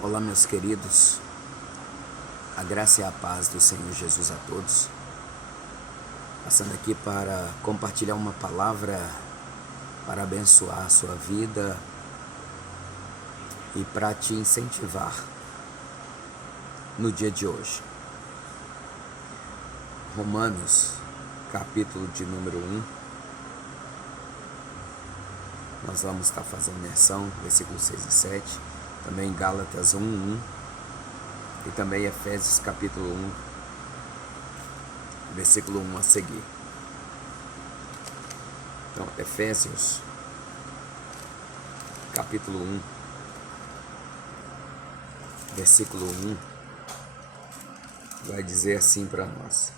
Olá, meus queridos, a graça e a paz do Senhor Jesus a todos. Passando aqui para compartilhar uma palavra para abençoar a sua vida e para te incentivar no dia de hoje. Romanos, capítulo de número 1. Nós vamos estar fazendo menção, versículos 6 e 7. Também Gálatas 1:1. E também Efésios capítulo 1, versículo 1 a seguir. Então, Efésios capítulo 1, versículo 1, vai dizer assim para nós: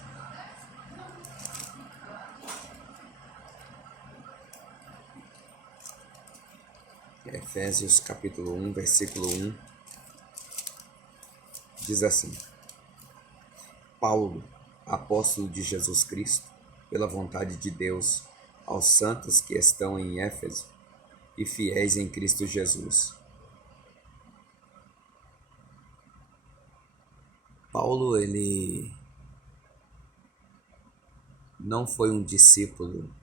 Efésios capítulo 1, versículo 1, diz assim: Paulo, apóstolo de Jesus Cristo, pela vontade de Deus, aos santos que estão em Éfeso e fiéis em Cristo Jesus. Paulo, ele não foi um discípulo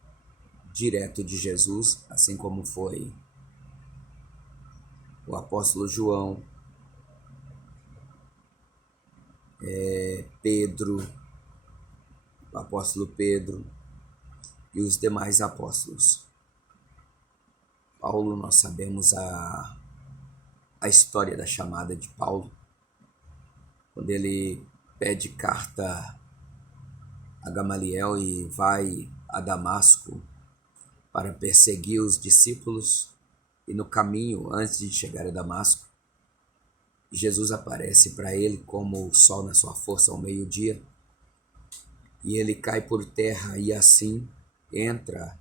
direto de Jesus, assim como foi o apóstolo João, Pedro, o apóstolo Pedro e os demais apóstolos. Paulo, nós sabemos a história da chamada de Paulo, quando ele pede carta a Gamaliel e vai a Damasco para perseguir os discípulos, e no caminho, antes de chegar a Damasco, Jesus aparece para ele como o sol na sua força ao meio-dia, e ele cai por terra e assim entra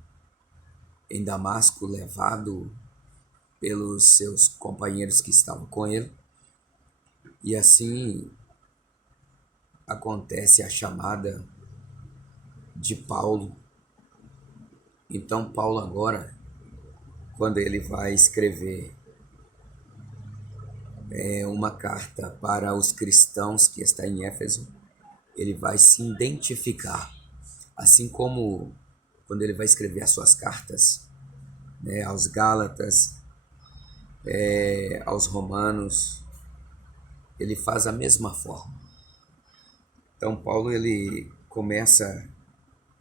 em Damasco, levado pelos seus companheiros que estavam com ele, e assim acontece a chamada de Paulo. Então Paulo agora, quando ele vai escrever uma carta para os cristãos que está em Éfeso, ele vai se identificar, assim como quando ele vai escrever as suas cartas, aos Gálatas, aos Romanos, ele faz a mesma forma. Então Paulo, ele começa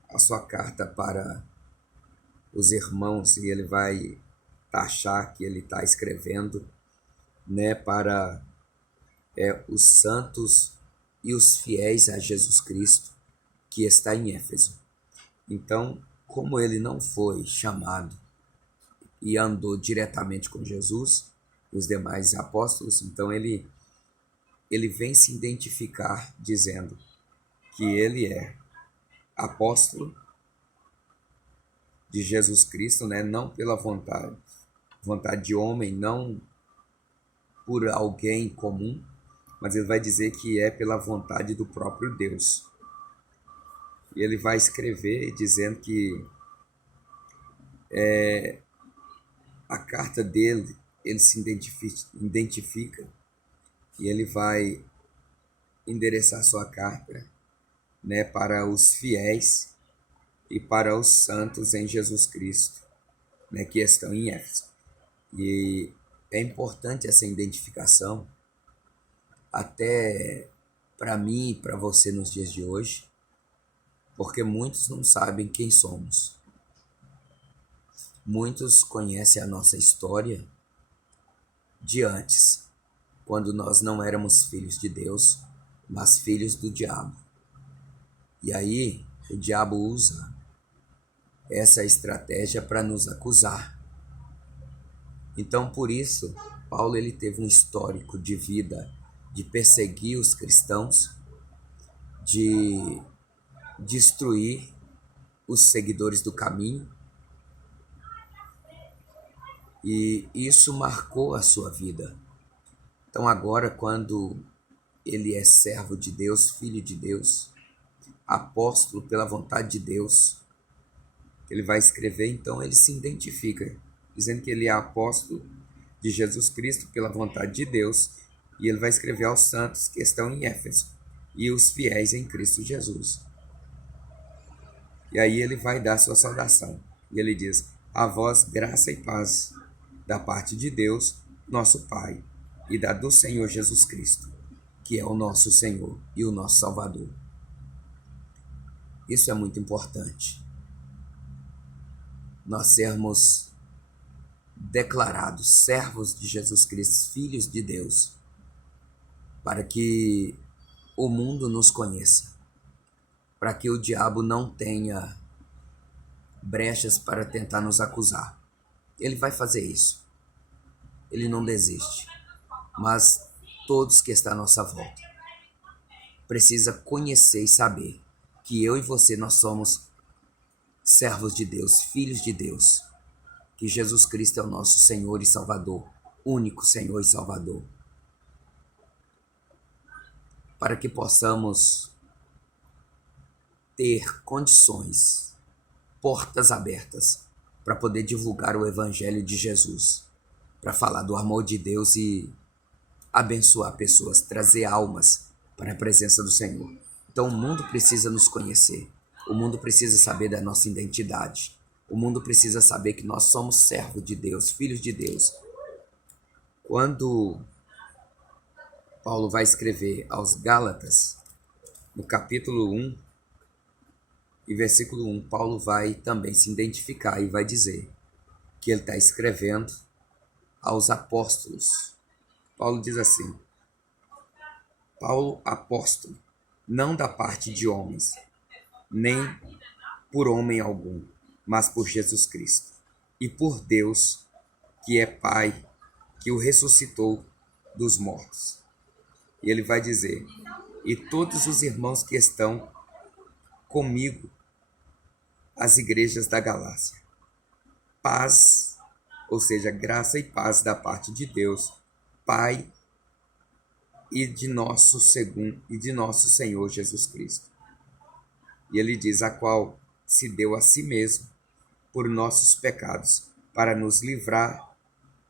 a sua carta para os irmãos e ele vai taxar que ele está escrevendo para os santos e os fiéis a Jesus Cristo que está em Éfeso. Então, como ele não foi chamado e andou diretamente com Jesus e os demais apóstolos, então ele vem se identificar dizendo que ele é apóstolo de Jesus Cristo, não pela vontade de homem, não por alguém comum, mas ele vai dizer que é pela vontade do próprio Deus. E ele vai escrever dizendo que a carta dele, ele se identifica e ele vai endereçar sua carta para os fiéis e para os santos em Jesus Cristo, que estão em Éfeso. E é importante essa identificação, até para mim e para você nos dias de hoje, porque muitos não sabem quem somos. Muitos conhecem a nossa história de antes, quando nós não éramos filhos de Deus, mas filhos do diabo. E aí o diabo usa essa estratégia para nos acusar. Então, por isso, Paulo, ele teve um histórico de vida de perseguir os cristãos, de destruir os seguidores do caminho, e isso marcou a sua vida. Então agora, quando ele é servo de Deus, filho de Deus, apóstolo pela vontade de Deus, ele vai escrever, então ele se identifica, dizendo que ele é apóstolo de Jesus Cristo pela vontade de Deus E ele vai escrever aos santos que estão em Éfeso e os fiéis em Cristo Jesus. E aí ele vai dar sua saudação. E ele diz: a vós graça e paz da parte de Deus, nosso Pai, e da do Senhor Jesus Cristo, que é o nosso Senhor e o nosso Salvador. Isso é muito importante. Nós sermos declarados servos de Jesus Cristo, filhos de Deus, para que o mundo nos conheça, para que o diabo não tenha brechas para tentar nos acusar. Ele vai fazer isso. Ele não desiste. Mas todos que estão à nossa volta precisam conhecer e saber que eu e você, nós somos servos de Deus, filhos de Deus, que Jesus Cristo é o nosso Senhor e Salvador, único Senhor e Salvador, para que possamos ter condições, portas abertas, para poder divulgar o Evangelho de Jesus, para falar do amor de Deus e abençoar pessoas, trazer almas para a presença do Senhor. Então o mundo precisa nos conhecer, o mundo precisa saber da nossa identidade, o mundo precisa saber que nós somos servos de Deus, filhos de Deus. Quando Paulo vai escrever aos Gálatas, no capítulo 1 e versículo 1, Paulo vai também se identificar e vai dizer que ele está escrevendo aos apóstolos. Paulo diz assim: Paulo, apóstolo, não da parte de homens, nem por homem algum, mas por Jesus Cristo, e por Deus, que é Pai, que o ressuscitou dos mortos. E ele vai dizer: e todos os irmãos que estão comigo, as igrejas da Galácia. Paz, ou seja, graça e paz da parte de Deus, Pai, e de nosso Senhor Jesus Cristo. E ele diz: a qual se deu a si mesmo por nossos pecados, para nos livrar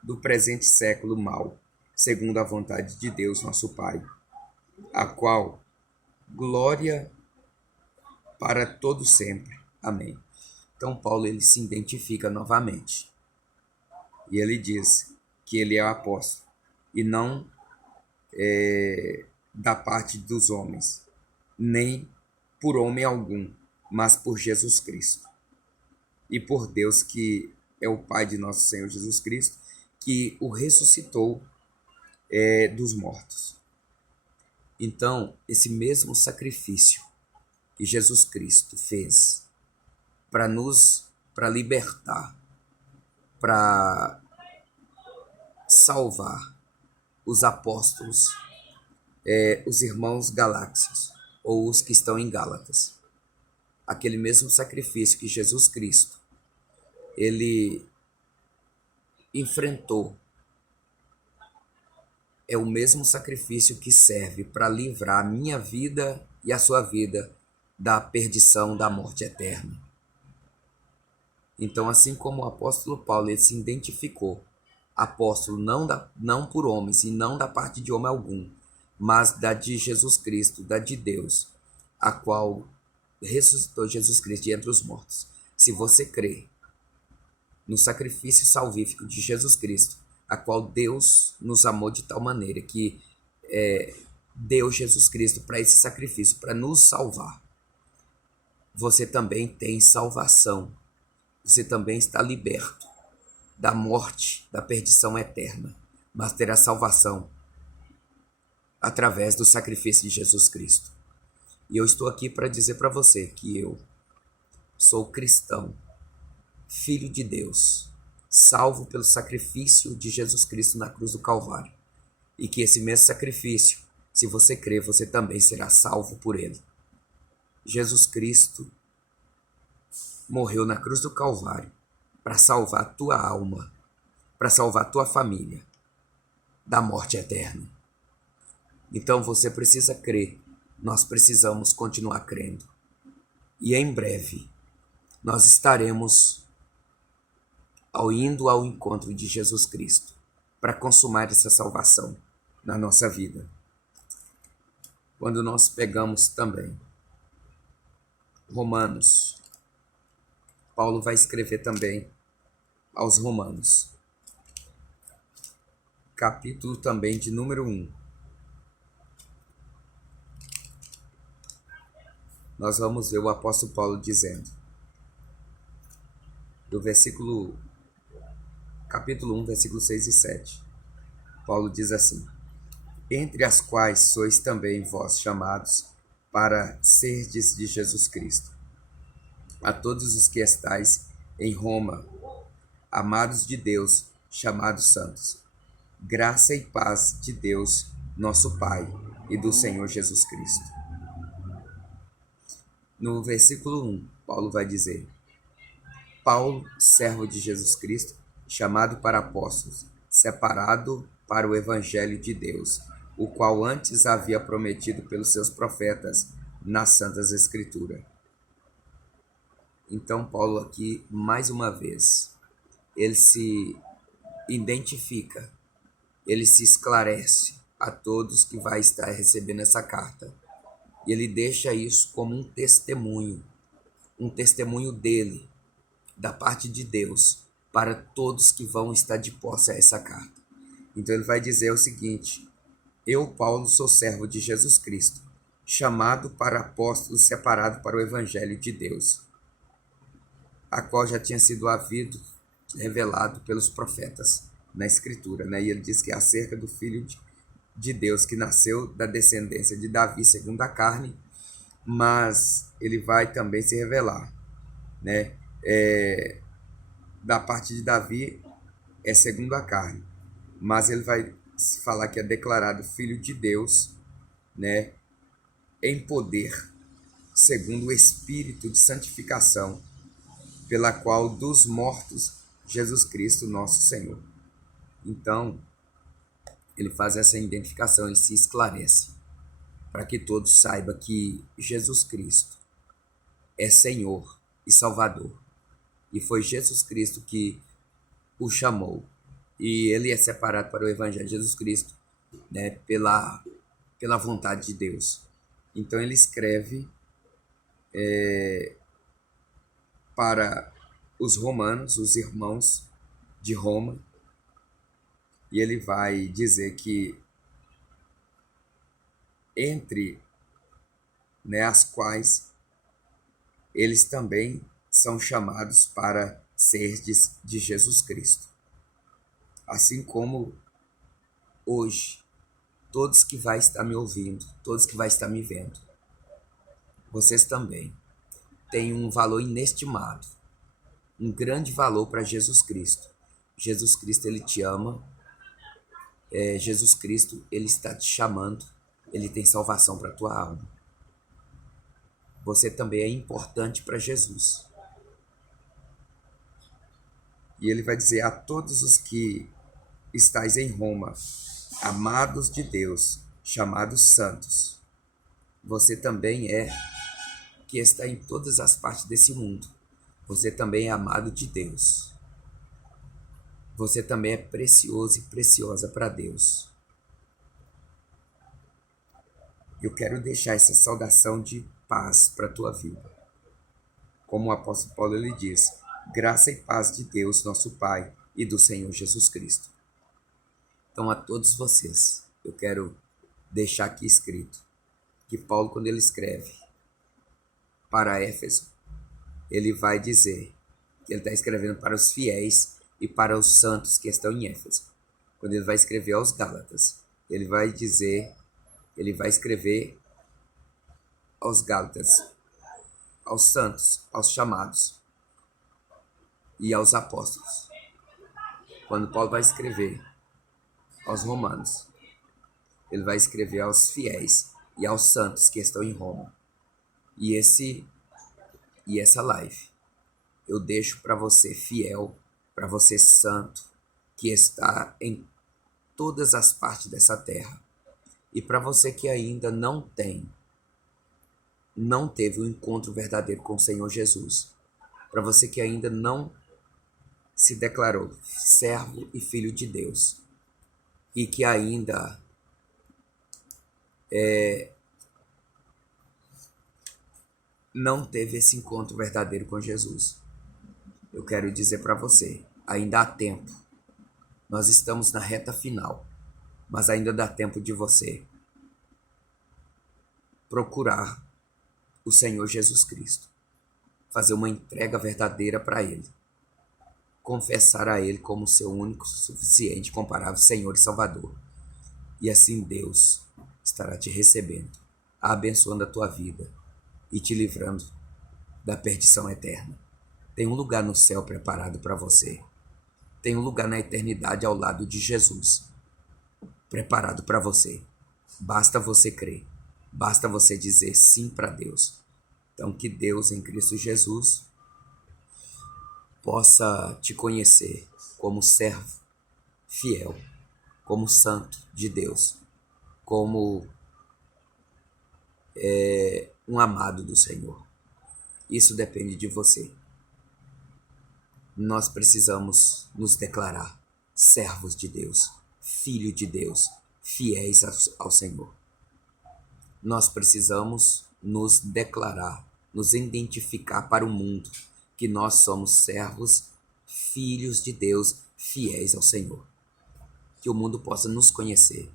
do presente século mau, segundo a vontade de Deus nosso Pai, a qual glória para todo sempre. Amém. Então Paulo ele se identifica novamente. E ele diz que ele é o apóstolo e não da parte dos homens, nem por homem algum, mas por Jesus Cristo. E por Deus, que é o Pai de nosso Senhor Jesus Cristo, que o ressuscitou dos mortos. Então, esse mesmo sacrifício que Jesus Cristo fez para libertar, para salvar os apóstolos, os irmãos galáxios, ou os que estão em Gálatas. Aquele mesmo sacrifício que Jesus Cristo, ele enfrentou, é o mesmo sacrifício que serve para livrar a minha vida e a sua vida da perdição, da morte eterna. Então, assim como o apóstolo Paulo ele se identificou, apóstolo não por homens e não da parte de homem algum, mas da de Jesus Cristo, da de Deus, a qual ressuscitou Jesus Cristo de entre os mortos. Se você crê no sacrifício salvífico de Jesus Cristo, a qual Deus nos amou de tal maneira que deu Jesus Cristo para esse sacrifício, para nos salvar, você também tem salvação. Você também está liberto da morte, da perdição eterna, mas terá salvação através do sacrifício de Jesus Cristo. E eu estou aqui para dizer para você que eu sou cristão, filho de Deus, salvo pelo sacrifício de Jesus Cristo na cruz do Calvário. E que esse mesmo sacrifício, se você crer, você também será salvo por ele. Jesus Cristo morreu na cruz do Calvário para salvar a tua alma, para salvar a tua família da morte eterna. Então você precisa crer, nós precisamos continuar crendo. E em breve nós estaremos indo ao encontro de Jesus Cristo para consumar essa salvação na nossa vida. Quando nós pegamos também Romanos, Paulo vai escrever também aos Romanos, capítulo também de número 1. Nós vamos ver o apóstolo Paulo dizendo, do capítulo 1, versículos 6 e 7. Paulo diz assim: entre as quais sois também vós chamados para serdes de Jesus Cristo. A todos os que estais em Roma, amados de Deus, chamados santos, graça e paz de Deus, nosso Pai, e do Senhor Jesus Cristo. No versículo 1, Paulo vai dizer: Paulo, servo de Jesus Cristo, chamado para apóstolos, separado para o evangelho de Deus, o qual antes havia prometido pelos seus profetas nas Santas Escrituras. Então, Paulo aqui, mais uma vez, ele se identifica, ele se esclarece a todos que vai estar recebendo essa carta. E ele deixa isso como um testemunho dele, da parte de Deus, para todos que vão estar de posse a essa carta. Então ele vai dizer o seguinte: eu, Paulo, sou servo de Jesus Cristo, chamado para apóstolo, separado para o evangelho de Deus, a qual já tinha sido havido, revelado pelos profetas na Escritura, né? E ele diz que é acerca do Filho de Deus, que nasceu da descendência de Davi segundo a carne, mas ele vai também se revelar, né? Da parte de Davi é segundo a carne, mas ele vai falar que é declarado Filho de Deus, né? Em poder, segundo o Espírito de santificação, pela qual dos mortos Jesus Cristo, nosso Senhor. Então, ele faz essa identificação, ele se esclarece, para que todos saibam que Jesus Cristo é Senhor e Salvador. E foi Jesus Cristo que o chamou. E ele é separado para o Evangelho de Jesus Cristo, né, pela vontade de Deus. Então ele escreve para os romanos, os irmãos de Roma, e ele vai dizer que entre, né, as quais eles também são chamados para serdes de Jesus Cristo. Assim como hoje, todos que vai estar me ouvindo, todos que vai estar me vendo, vocês também têm um valor inestimável, um grande valor para Jesus Cristo. Jesus Cristo, ele te ama. Jesus Cristo, ele está te chamando. Ele tem salvação para a tua alma. Você também é importante para Jesus. E ele vai dizer a todos os que estáis em Roma, amados de Deus, chamados santos. Você também que está em todas as partes desse mundo. Você também é amado de Deus. Você também é precioso e preciosa para Deus. Eu quero deixar essa saudação de paz para a tua vida. Como o apóstolo Paulo ele diz: graça e paz de Deus, nosso Pai, e do Senhor Jesus Cristo. Então, a todos vocês, eu quero deixar aqui escrito que Paulo, quando ele escreve para Éfeso, ele vai dizer que ele está escrevendo para os fiéis e para os santos que estão em Éfeso. Quando ele vai escrever aos Gálatas, ele vai escrever aos Gálatas, aos santos, aos chamados e aos apóstolos. Quando Paulo vai escrever aos romanos, ele vai escrever aos fiéis e aos santos que estão em Roma. E essa live eu deixo para você fiel, para você santo, que está em todas as partes dessa terra. E para você que ainda não teve um encontro verdadeiro com o Senhor Jesus. Para você que ainda não se declarou servo e filho de Deus. E que ainda não teve esse encontro verdadeiro com Jesus. Eu quero dizer para você, ainda há tempo. Nós estamos na reta final, mas ainda dá tempo de você procurar o Senhor Jesus Cristo, fazer uma entrega verdadeira para Ele, confessar a Ele como seu único, suficiente, comparável Senhor e Salvador. E assim Deus estará te recebendo, abençoando a tua vida e te livrando da perdição eterna. Tem um lugar no céu preparado para você. Tem um lugar na eternidade ao lado de Jesus, preparado para você. Basta você crer. Basta você dizer sim para Deus. Então, que Deus em Cristo Jesus possa te conhecer como servo fiel, como santo de Deus, como um amado do Senhor. Isso depende de você. Nós precisamos nos declarar servos de Deus, filho de Deus, fiéis ao Senhor. Nós precisamos nos declarar, nos identificar para o mundo que nós somos servos, filhos de Deus, fiéis ao Senhor. Que o mundo possa nos conhecer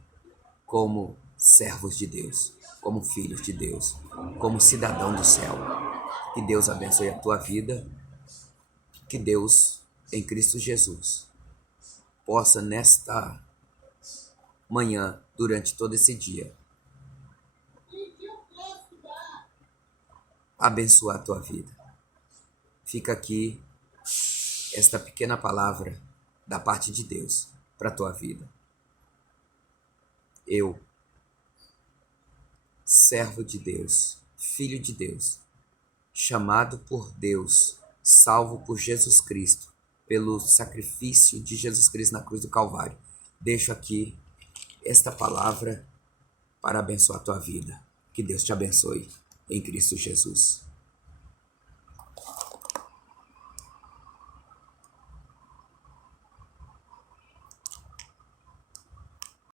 como servos de Deus, como filhos de Deus, como cidadão do céu. Que Deus abençoe a tua vida. Que Deus, em Cristo Jesus, possa nesta manhã, durante todo esse dia, abençoar a tua vida. Fica aqui esta pequena palavra da parte de Deus para a tua vida. Eu, servo de Deus, filho de Deus, chamado por Deus, salvo por Jesus Cristo, pelo sacrifício de Jesus Cristo na cruz do Calvário, deixo aqui esta palavra para abençoar a tua vida. Que Deus te abençoe em Cristo Jesus.